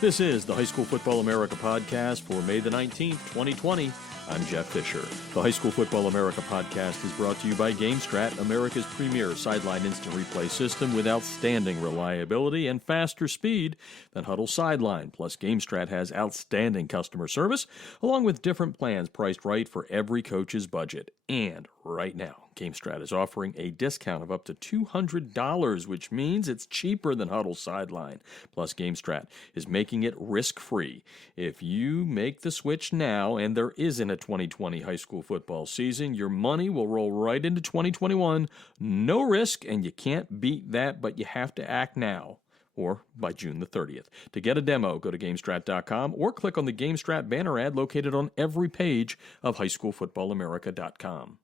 This is the High School Football America podcast for May the 19th, 2020. I'm Jeff Fisher. The High School Football America podcast is brought to you by GameStrat, America's premier sideline instant replay system with outstanding reliability and faster speed than Huddle Sideline. Plus, GameStrat has outstanding customer service, along with different plans priced right for every coach's budget. And right now, GameStrat is offering a discount of up to $200, which means it's cheaper than Huddle Sideline. Plus, GameStrat is making it risk-free. If you make the switch now, and there isn't a 2020 high school football season, your money will roll right into 2021. No risk, and you can't beat that, but you have to act now, or by June the 30th. To get a demo, go to GameStrat.com or click on the GameStrat banner ad located on every page of HighSchoolFootballAmerica.com.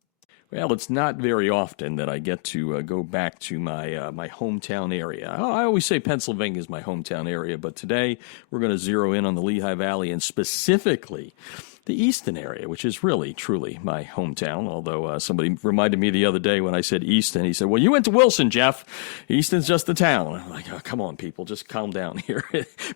Well, it's not very often that I get to go back to my hometown area. I always say Pennsylvania is my hometown area, but today we're going to zero in on the Lehigh Valley and specifically the Easton area, which is really, truly my hometown, although somebody reminded me the other day when I said Easton, he said, well, you went to Wilson, Jeff. Easton's just the town. I'm like, oh, come on, people, just calm down here.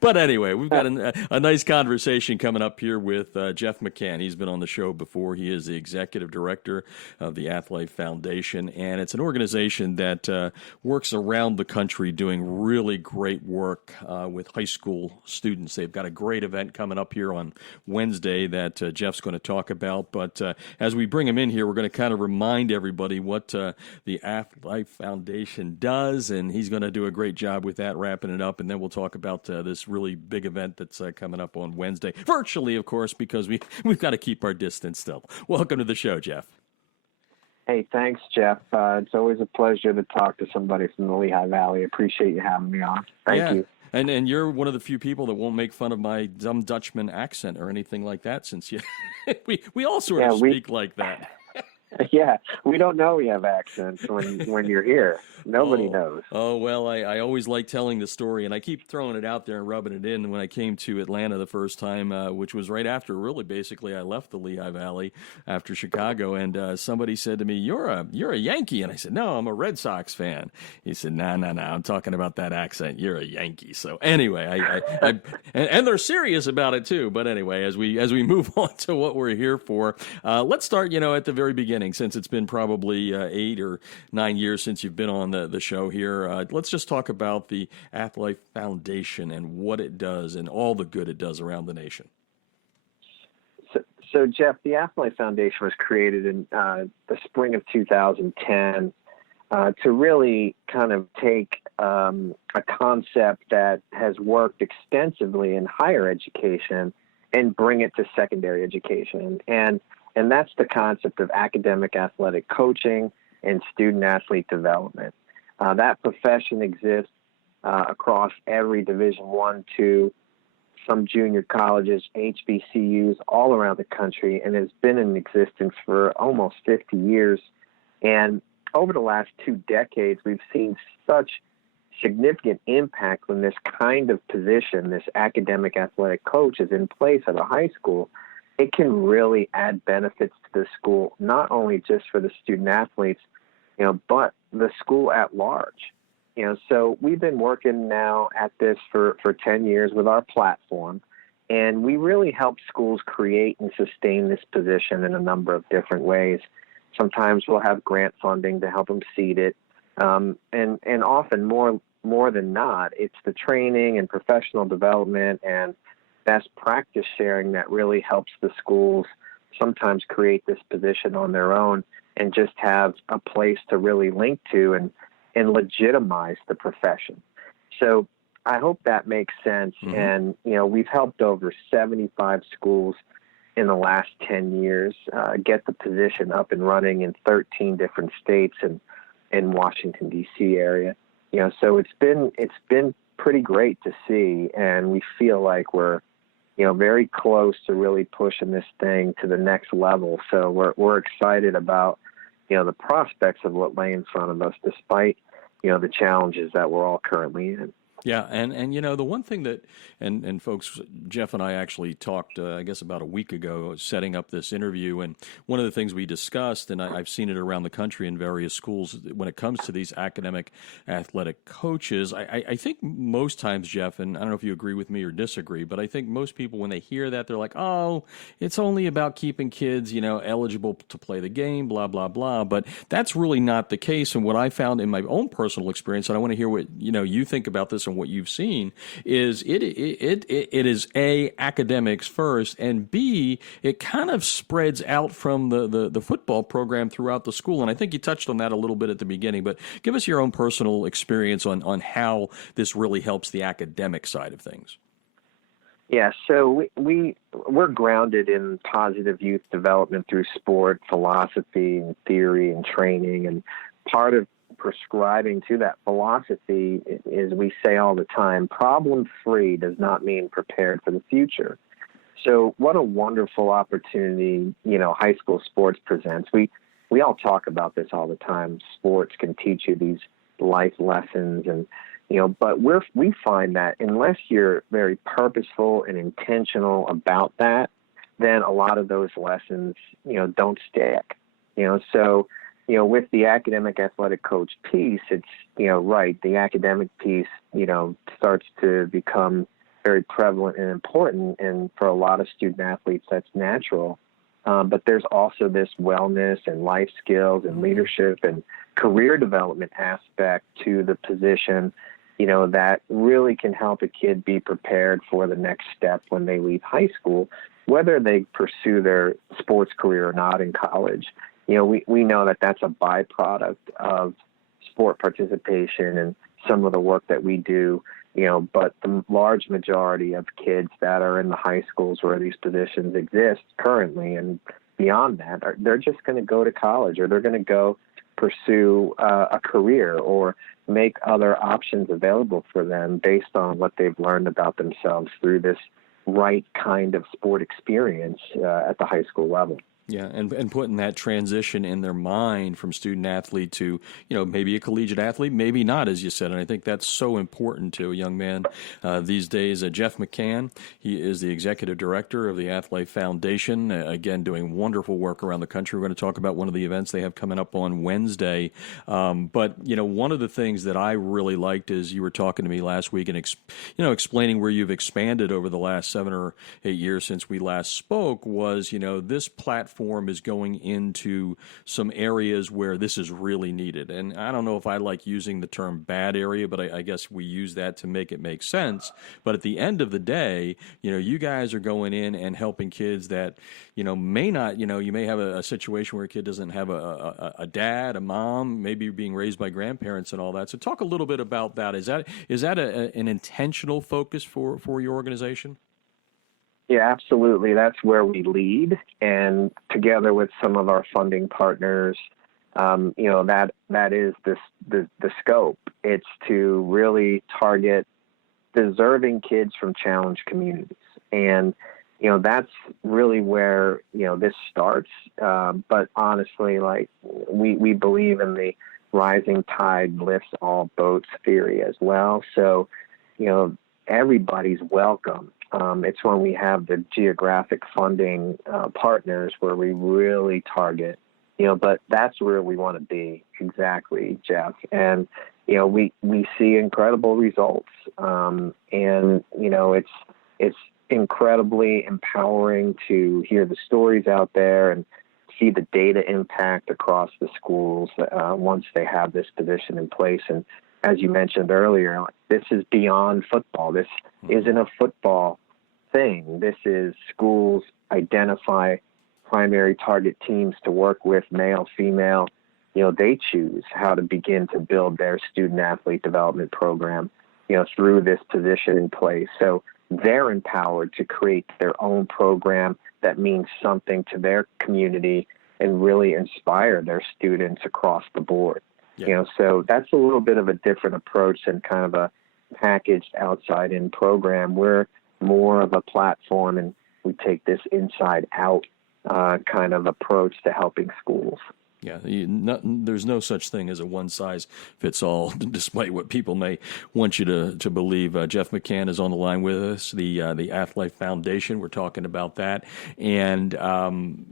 But anyway, we've got a nice conversation coming up here with Jeff McCann. He's been on the show before. He is the executive director of the AthLife Foundation, and it's an organization that works around the country doing really great work with high school students. They've got a great event coming up here on Wednesday that Jeff's going to talk about. But as we bring him in here, we're going to kind of remind everybody what the AthLife Foundation does, and he's going to do a great job with that, wrapping it up. And then we'll talk about this really big event that's coming up on Wednesday, virtually, of course, because we've got to keep our distance still. Welcome to the show, Jeff. Hey, thanks, Jeff. It's always a pleasure to talk to somebody from the Lehigh Valley. Appreciate you having me on. Thank you. And you're one of the few people that won't make fun of my dumb Dutchman accent or anything like that, since we all sort of speak like that. Yeah, we don't know we have accents when you're here. Nobody knows. Oh, well, I always like telling the story, and I keep throwing it out there and rubbing it in. When I came to Atlanta the first time, which was right after, really, basically, I left the Lehigh Valley after Chicago, and somebody said to me, you're a Yankee. And I said, no, I'm a Red Sox fan. He said, no, I'm talking about that accent. You're a Yankee. So anyway, and they're serious about it, too. But anyway, as we move on to what we're here for, let's start, at the very beginning. Since it's been probably 8 or 9 years since you've been on the show here, let's just talk about the AthLife Foundation and what it does and all the good it does around the nation. So Jeff, the AthLife Foundation was created in the spring of 2010 to really kind of take a concept that has worked extensively in higher education and bring it to secondary education. And that's the concept of academic athletic coaching and student-athlete development. That profession exists across every Division I, II, some junior colleges, HBCUs, all around the country, and has been in existence for almost 50 years. And over the last 2 decades, we've seen such significant impact when this kind of position, this academic athletic coach, is in place at a high school. It can really add benefits to the school, not only just for the student athletes, but the school at large. So we've been working now at this for 10 years with our platform, and we really help schools create and sustain this position in a number of different ways. Sometimes we'll have grant funding to help them seed it, and often more than not, it's the training and professional development and best practice sharing that really helps the schools sometimes create this position on their own and just have a place to really link to and legitimize the profession. So I hope that makes sense. Mm-hmm. And, we've helped over 75 schools in the last 10 years get the position up and running in 13 different states and in Washington, D.C. area. So it's been pretty great to see, and we feel like we're very close to really pushing this thing to the next level. So we're excited about, the prospects of what lay in front of us, despite, the challenges that we're all currently in. Yeah, and the one thing that and folks, Jeff and I actually talked, I guess about a week ago, setting up this interview, and one of the things we discussed, and I've seen it around the country in various schools, when it comes to these academic athletic coaches, I think most times, Jeff, and I don't know if you agree with me or disagree, but I think most people, when they hear that, they're like, oh, it's only about keeping kids, eligible to play the game, blah blah blah. But that's really not the case. And what I found in my own personal experience, and I want to hear what you think about this and what you've seen, is it is A, academics first, and B, it kind of spreads out from the football program throughout the school. And I think you touched on that a little bit at the beginning, but give us your own personal experience on how this really helps the academic side of things. Yeah, so we're grounded in positive youth development through sport, philosophy, and theory and training. And part of prescribing to that philosophy is, we say all the time, problem-free does not mean prepared for the future. So what a wonderful opportunity, high school sports presents. We all talk about this all the time. Sports can teach you these life lessons, and but we find that unless you're very purposeful and intentional about that, then a lot of those lessons, don't stick. So with the academic athletic coach piece, it's, right, the academic piece, starts to become very prevalent and important. And for a lot of student athletes, that's natural. But there's also this wellness and life skills and leadership and career development aspect to the position, that really can help a kid be prepared for the next step when they leave high school, whether they pursue their sports career or not in college. We know that that's a byproduct of sport participation and some of the work that we do, but the large majority of kids that are in the high schools where these positions exist currently and beyond that, they're just going to go to college, or they're going to go pursue a career or make other options available for them based on what they've learned about themselves through this right kind of sport experience at the high school level. Yeah, and putting that transition in their mind from student athlete to, maybe a collegiate athlete, maybe not, as you said. And I think that's so important to a young man these days. Jeff McCann, he is the executive director of the AthLife Foundation, again, doing wonderful work around the country. We're going to talk about one of the events they have coming up on Wednesday. But, one of the things that I really liked is you were talking to me last week and, explaining where you've expanded over the last 7 or 8 years since we last spoke was, this platform is going into some areas where this is really needed. And I don't know if I like using the term bad area, but I guess we use that to make it make sense. But at the end of the day, you guys are going in and helping kids that, may not, you may have a situation where a kid doesn't have a dad, a mom, maybe being raised by grandparents and all that. So talk a little bit about that. Is that an intentional focus for your organization? Yeah, absolutely. That's where we lead, and together with some of our funding partners, that is the scope. It's to really target deserving kids from challenged communities, and that's really where this starts. But honestly, we believe in the rising tide lifts all boats theory as well. So everybody's welcome. It's when we have the geographic funding partners where we really target, but that's where we want to be exactly, Jeff. And, we see incredible results. And, it's incredibly empowering to hear the stories out there and see the data impact across the schools once they have this position in place. And as you mentioned earlier, this is beyond football. This isn't a football thing. This is schools identify primary target teams to work with, male, female. They choose how to begin to build their student athlete development program, through this position in place. So they're empowered to create their own program that means something to their community and really inspire their students across the board. Yeah. So that's a little bit of a different approach than kind of a packaged outside-in program. We're more of a platform, and we take this inside-out kind of approach to helping schools. Yeah, there's no such thing as a one-size-fits-all, despite what people may want you to believe. Jeff McCann is on the line with us, the AthLife Foundation. We're talking about that. And, and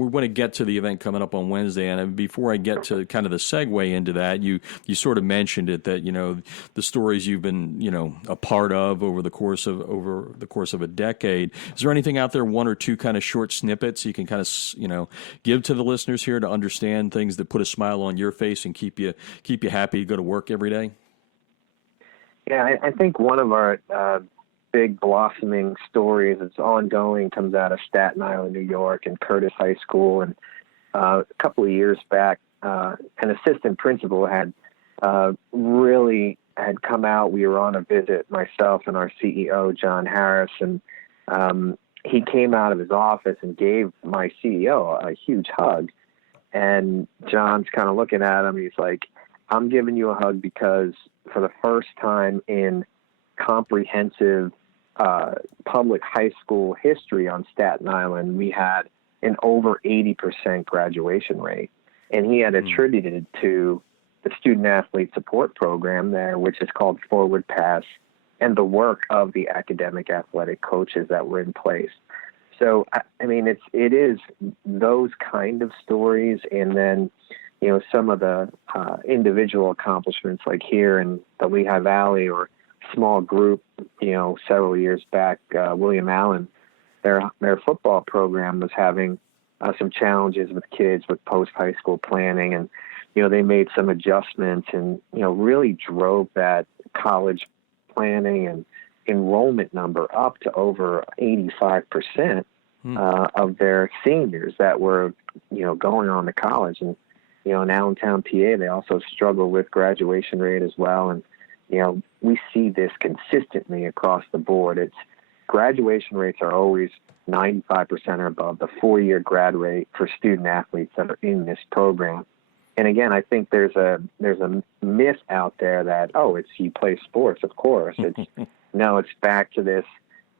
we're going to get to the event coming up on Wednesday. And before I get to kind of the segue into that, you sort of mentioned it that, the stories you've been, a part of over the course of a decade. Is there anything out there, one or two kind of short snippets you can kind of, give to the listeners here to understand things that put a smile on your face and keep you happy to go to work every day? Yeah, I think one of our big blossoming stories that's ongoing comes out of Staten Island, New York, and Curtis High School. And a couple of years back, an assistant principal had come out. We were on a visit, myself and our CEO, John Harris, and he came out of his office and gave my CEO a huge hug. And John's kind of looking at him. He's like, I'm giving you a hug because for the first time in comprehensive public high school history on Staten Island, we had an over 80% graduation rate. And he had attributed it to the student athlete support program there, which is called Forward Pass, and the work of the academic athletic coaches that were in place. So, I mean, it is those kind of stories, and then, some of the individual accomplishments like here in the Lehigh Valley or small group, several years back, William Allen, their football program was having some challenges with kids with post-high school planning, and, they made some adjustments and, really drove that college planning and enrollment number up to over 85% of their seniors that were, going on to college. And, in Allentown, PA, they also struggle with graduation rate as well. And, we see this consistently across the board. It's graduation rates are always 95% or above the 4-year grad rate for student athletes that are in this program. And again, I think there's a myth out there that, it's you play sports, of course. No, it's back to this.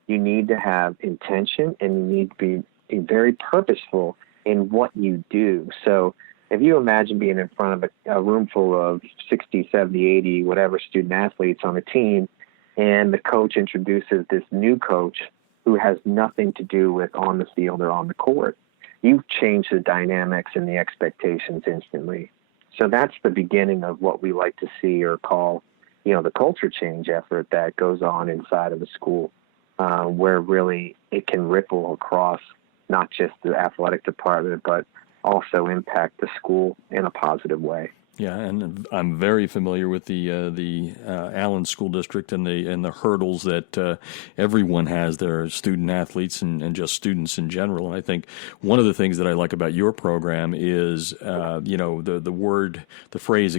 You need to have intention, and you need to be very purposeful in what you do. So if you imagine being in front of a room full of 60, 70, 80, whatever student athletes on a team, and the coach introduces this new coach who has nothing to do with on the field or on the court, you've changed the dynamics and the expectations instantly. So that's the beginning of what we like to see or call, the culture change effort that goes on inside of the school, where really it can ripple across not just the athletic department, but also impact the school in a positive way. Yeah, and I'm very familiar with the Allen School District and the hurdles that everyone has, their student athletes and just students in general. And I think one of the things that I like about your program is, the phrase,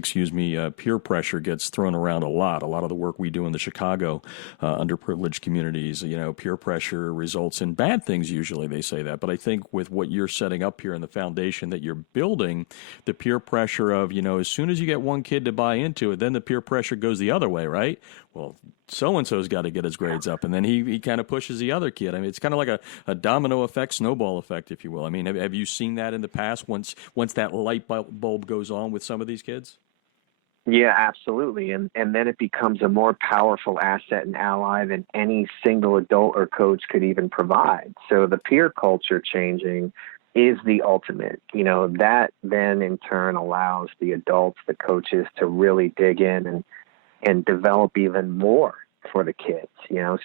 peer pressure gets thrown around a lot. A lot of the work we do in the Chicago underprivileged communities, peer pressure results in bad things. Usually they say that, but I think with what you're setting up here in the foundation that you're building, the peer pressure of, as soon as you get one kid to buy into it, then the peer pressure goes the other way, right? Well, so-and-so's got to get his grades up, and then he kind of pushes the other kid. I mean, it's kind of like a domino effect, snowball effect, if you will. I mean, have you seen that in the past once that light bulb goes on with some of these kids? Yeah, absolutely. And then it becomes a more powerful asset and ally than any single adult or coach could even provide. So the peer culture changing is the ultimate, that then in turn allows the adults, the coaches to really dig in and develop even more for the kids,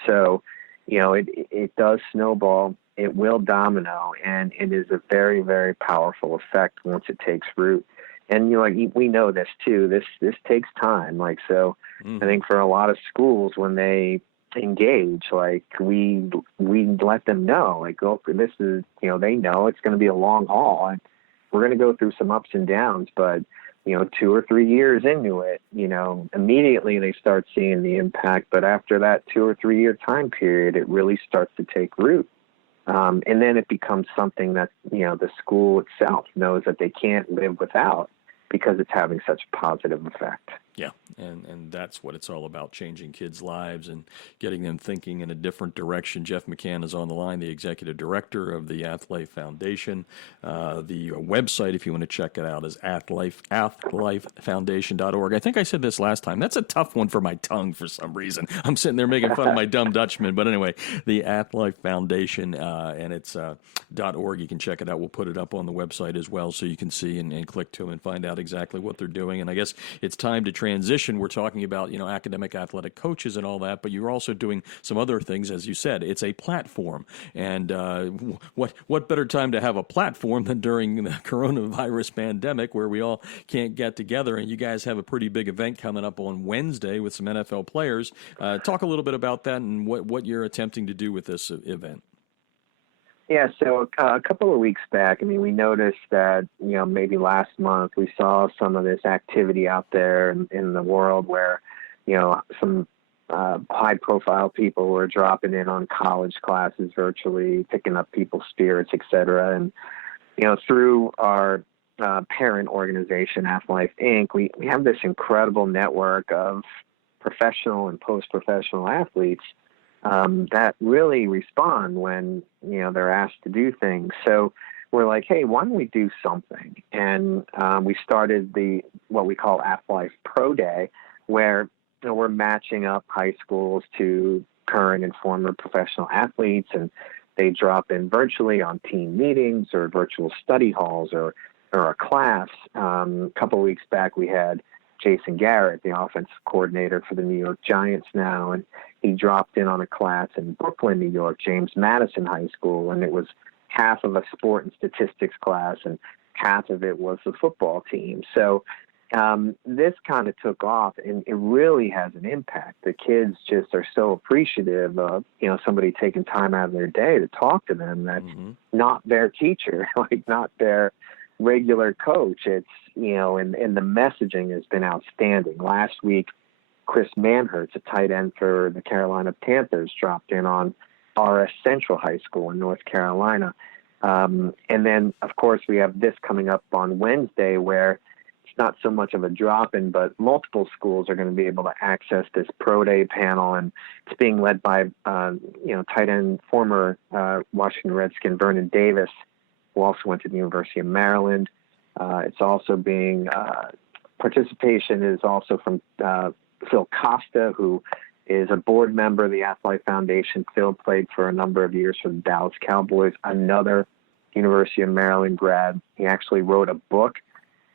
so, it does snowball, it will domino, and it is a very, very powerful effect once it takes root. And, we know this too, this takes time. I think for a lot of schools, when they engage, we let them know, this is, they know it's going to be a long haul, and we're going to go through some ups and downs, but 2 or 3 years into it, immediately they start seeing the impact. But after that 2 or 3 year time period, it really starts to take root, and then it becomes something that the school itself knows that they can't live without, because it's having such a positive effect. Yeah, and that's what it's all about, changing kids' lives and getting them thinking in a different direction. Jeff McCann is on the line, the executive director of the AthLife Foundation. The website, if you want to check it out, is athlifefoundation.org. I think I said this last time. That's a tough one for my tongue for some reason. I'm sitting there making fun of my dumb Dutchman. But anyway, the AthLife Foundation, and it's .org. You can check it out. We'll put it up on the website as well so you can see and click to and find out exactly what they're doing. And I guess it's time to transition. We're talking about, academic athletic coaches and all that, but you're also doing some other things. As you said, it's a platform. And what better time to have a platform than during the coronavirus pandemic, where we all can't get together? And you guys have a pretty big event coming up on Wednesday with some NFL players. Talk a little bit about that and what you're attempting to do with this event. Yeah, so a couple of weeks back, we noticed that, maybe last month we saw some of this activity out there in the world where, some high-profile people were dropping in on college classes virtually, picking up people's spirits, et cetera. And, through our parent organization, AthLife Inc., we have this incredible network of professional and post-professional athletes that really respond when, they're asked to do things. So we're like, hey, why don't we do something? And we started what we call AthLife Pro Day, where we're matching up high schools to current and former professional athletes, and they drop in virtually on team meetings or virtual study halls or a class. A couple of weeks back, we had Jason Garrett, the offensive coordinator for the New York Giants now, and he dropped in on a class in Brooklyn, New York, James Madison High School, and it was half of a sport and statistics class, and half of it was the football team. So this kind of took off, and it really has an impact. The kids just are so appreciative of, somebody taking time out of their day to talk to them. That's not their teacher, not their regular coach. It's, and the messaging has been outstanding. Last week, Chris Manhertz, a tight end for the Carolina Panthers, dropped in on RS Central High School in North Carolina. And then, of course, we have this coming up on Wednesday, where it's not so much of a drop-in, but multiple schools are going to be able to access this Pro Day panel, and it's being led by, tight end, former Washington Redskin Vernon Davis, who also went to the University of Maryland. It's also being, participation is also from Phil Costa, who is a board member of the AthLife Foundation. Phil played for a number of years for the Dallas Cowboys, another University of Maryland grad. He actually wrote a book,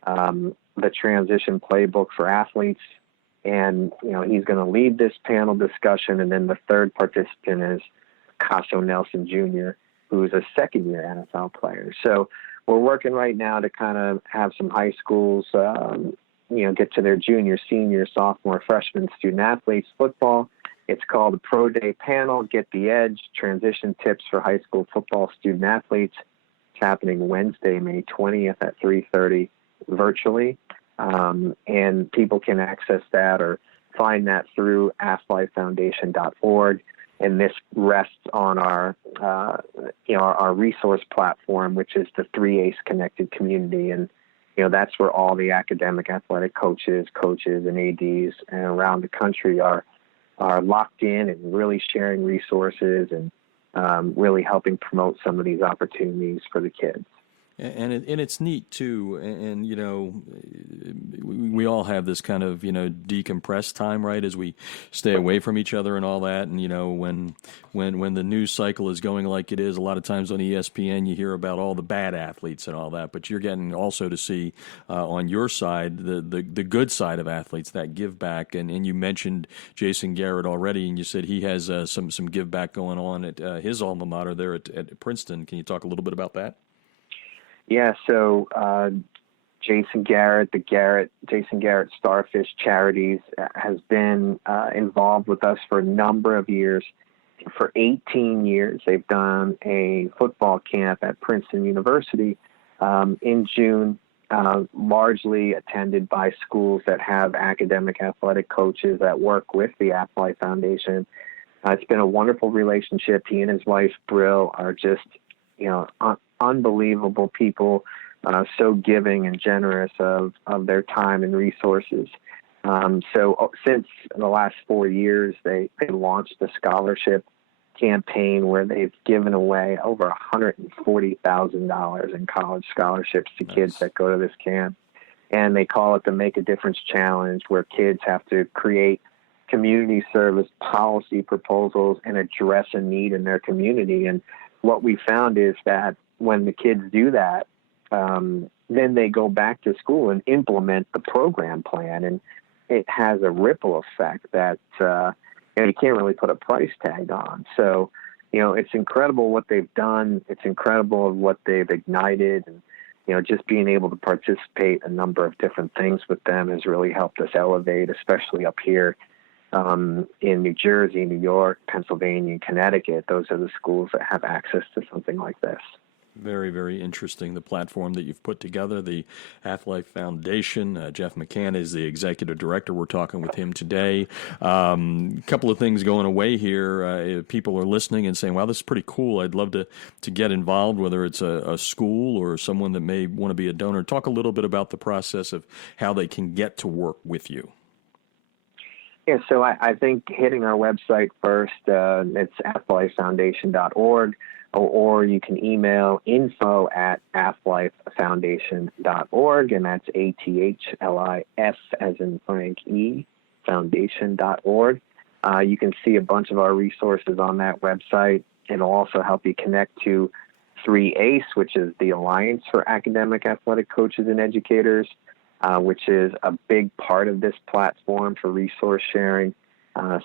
The Transition Playbook for Athletes, and he's going to lead this panel discussion. And then the third participant is Casso Nelson Jr., who's a second-year NFL player. So we're working right now to kind of have some high schools, get to their junior, senior, sophomore, freshman student-athletes football. It's called the Pro Day Panel, Get the Edge, Transition Tips for High School Football Student-Athletes. It's happening Wednesday, May 20th at 3:30 virtually. And people can access that or find that through athlifefoundation.org. And this rests on our resource platform, which is the 3ACE Connected Community. And, that's where all the academic athletic coaches, and ADs and around the country are locked in and really sharing resources and really helping promote some of these opportunities for the kids. And it's neat too, and we all have this kind of decompressed time, right, as we stay away from each other and all that. And when the news cycle is going like it is, a lot of times on ESPN you hear about all the bad athletes and all that, but you're getting also to see on your side the good side of athletes, that give back. And you mentioned Jason Garrett already, and you said he has some give back going on at his alma mater there at Princeton. Can you talk a little bit about that? Yeah, so Jason Garrett, Jason Garrett Starfish Charities has been involved with us for a number of years. For 18 years, they've done a football camp at Princeton University in June, largely attended by schools that have academic athletic coaches that work with the AthLife Foundation. It's been a wonderful relationship. He and his wife, Brill, are just, unbelievable people, so giving and generous of their time and resources. So since the last 4 years, they launched a scholarship campaign where they've given away over $140,000 in college scholarships to kids that go to this camp. And they call it the Make a Difference Challenge, where kids have to create community service policy proposals and address a need in their community. And what we found is that when the kids do that, then they go back to school and implement the program plan. And it has a ripple effect that you can't really put a price tag on. So, it's incredible what they've done. It's incredible what they've ignited. And, just being able to participate in a number of different things with them has really helped us elevate, especially up here in New Jersey, New York, Pennsylvania, and Connecticut. Those are the schools that have access to something like this. Very, very interesting, the platform that you've put together, the AthLife Foundation. Jeff McCann is the executive director. We're talking with him today. A couple of things going away here. People are listening and saying, wow, this is pretty cool. I'd love to get involved, whether it's a school or someone that may want to be a donor. Talk a little bit about the process of how they can get to work with you. Yeah, so I think hitting our website first, it's athlifefoundation.org. Or you can email info@athlifefoundation.org, and that's ATHLIF as in Frank E, foundation.org. You can see a bunch of our resources on that website. It'll also help you connect to 3ACE, which is the Alliance for Academic Athletic Coaches and Educators, which is a big part of this platform for resource sharing.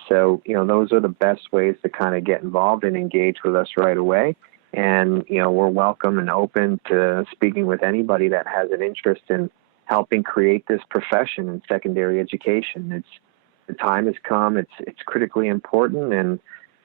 So, those are the best ways to kind of get involved and engage with us right away. And, we're welcome and open to speaking with anybody that has an interest in helping create this profession in secondary education. The time has come. It's critically important. And,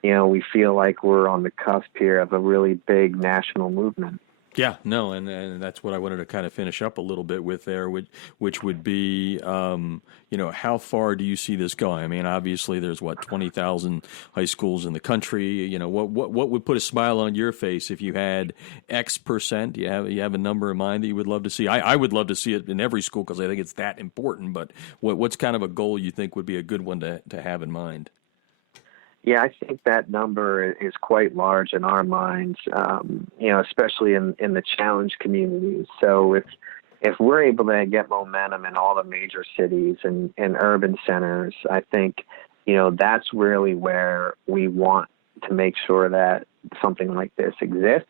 we feel like we're on the cusp here of a really big national movement. Yeah, no, and that's what I wanted to kind of finish up a little bit with there, which would be, how far do you see this going? I mean, obviously, there's 20,000 high schools in the country. What would put a smile on your face if you had X percent? Do you have a number in mind that you would love to see? I would love to see it in every school because I think it's that important. But what's kind of a goal you think would be a good one to have in mind? Yeah, I think that number is quite large in our minds, especially in the challenge communities. So if we're able to get momentum in all the major cities and urban centers, I think, that's really where we want to make sure that something like this exists,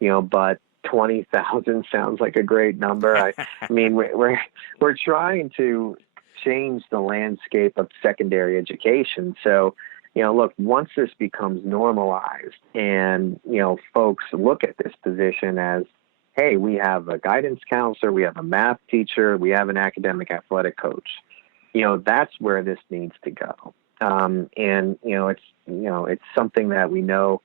but 20,000 sounds like a great number. I mean, we're trying to change the landscape of secondary education. So, look, once this becomes normalized and, folks look at this position as, hey, we have a guidance counselor, we have a math teacher, we have an academic athletic coach, that's where this needs to go. It's something that we know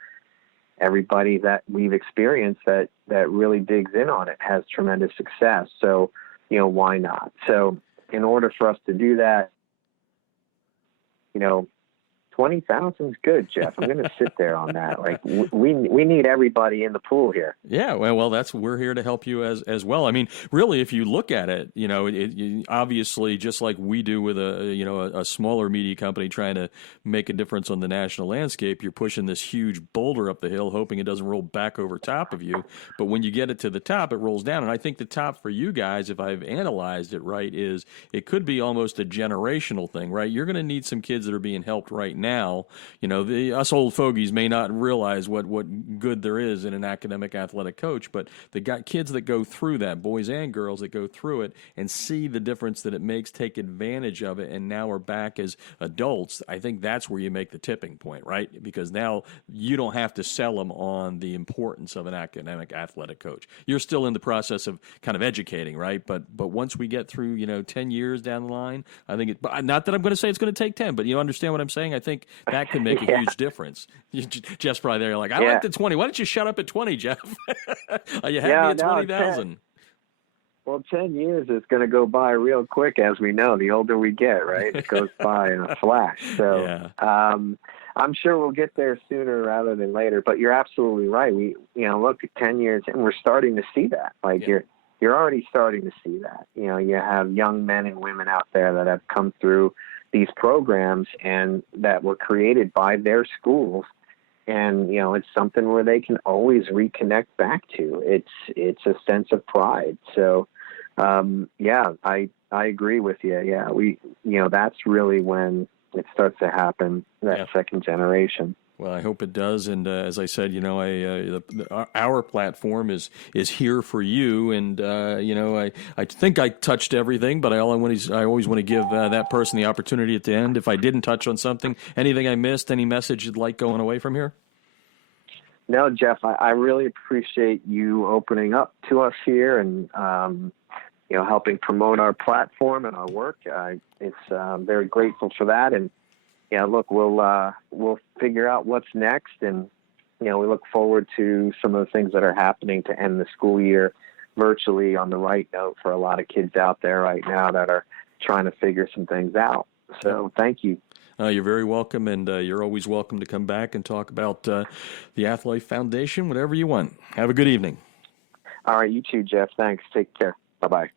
everybody that we've experienced that really digs in on it has tremendous success. So, why not? So in order for us to do that, 20,000 is good, Jeff. I'm going to sit there on that. Like we need everybody in the pool here. Yeah, well, we're here to help you as well. I mean, really, if you look at it, obviously, just like we do with a smaller media company trying to make a difference on the national landscape, you're pushing this huge boulder up the hill, hoping it doesn't roll back over top of you. But when you get it to the top, it rolls down. And I think the top for you guys, if I've analyzed it right, is it could be almost a generational thing, right? You're going to need some kids that are being helped right now. Us old fogies may not realize what good there is in an academic athletic coach, but the kids that go through that, boys and girls that go through it and see the difference that it makes, take advantage of it, and now are back as adults, I think that's where you make the tipping point, right? Because now you don't have to sell them on the importance of an academic athletic coach. You're still in the process of kind of educating, right? But once we get through, 10 years down the line, I think not that I'm going to say it's going to take 10, but you understand what I'm saying? I think that could make a huge difference. Jeff's probably there like, I like the 20. Why don't you shut up at 20, Jeff? You had me at 20,000. Well, 10 years is going to go by real quick, as we know. The older we get, right? It goes by in a flash. So I'm sure we'll get there sooner rather than later. But you're absolutely right. We, look at 10 years, and we're starting to see that. Like you're already starting to see that. You have young men and women out there that have come through these programs and that were created by their schools. And, it's something where they can always reconnect back to. It's a sense of pride. So, I agree with you. Yeah, that's really when it starts to happen, that second generation. Well, I hope it does. And as I said, our platform is here for you. And I think I touched everything, but I always want to give that person the opportunity at the end. If I didn't touch on something, anything I missed, any message you'd like going away from here? No, Jeff, I really appreciate you opening up to us here and helping promote our platform and our work. I'm very grateful for that. And look, we'll figure out what's next, and we look forward to some of the things that are happening to end the school year virtually on the right note for a lot of kids out there right now that are trying to figure some things out. So thank you. You're very welcome, and you're always welcome to come back and talk about the AthLife Foundation, whatever you want. Have a good evening. All right, you too, Jeff. Thanks. Take care. Bye-bye.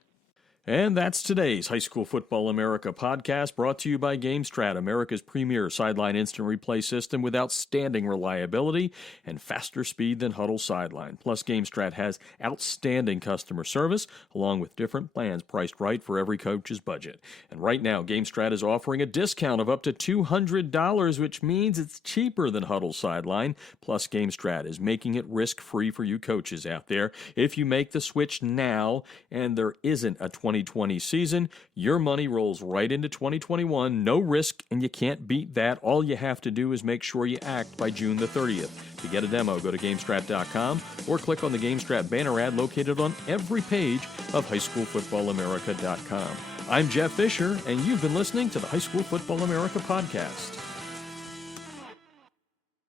And that's today's High School Football America podcast, brought to you by GameStrat, America's premier sideline instant replay system with outstanding reliability and faster speed than Huddle Sideline. Plus, GameStrat has outstanding customer service, along with different plans priced right for every coach's budget. And right now, GameStrat is offering a discount of up to $200, which means it's cheaper than Huddle Sideline. Plus, GameStrat is making it risk-free for you coaches out there. If you make the switch now and there isn't a 2020 season, your money rolls right into 2021. No risk, and you can't beat that. All you have to do is make sure you act by June the 30th. To get a demo, go to GameStrat.com or click on the GameStrat banner ad located on every page of HighSchoolFootballAmerica.com. I'm Jeff Fisher, and you've been listening to the High School Football America podcast.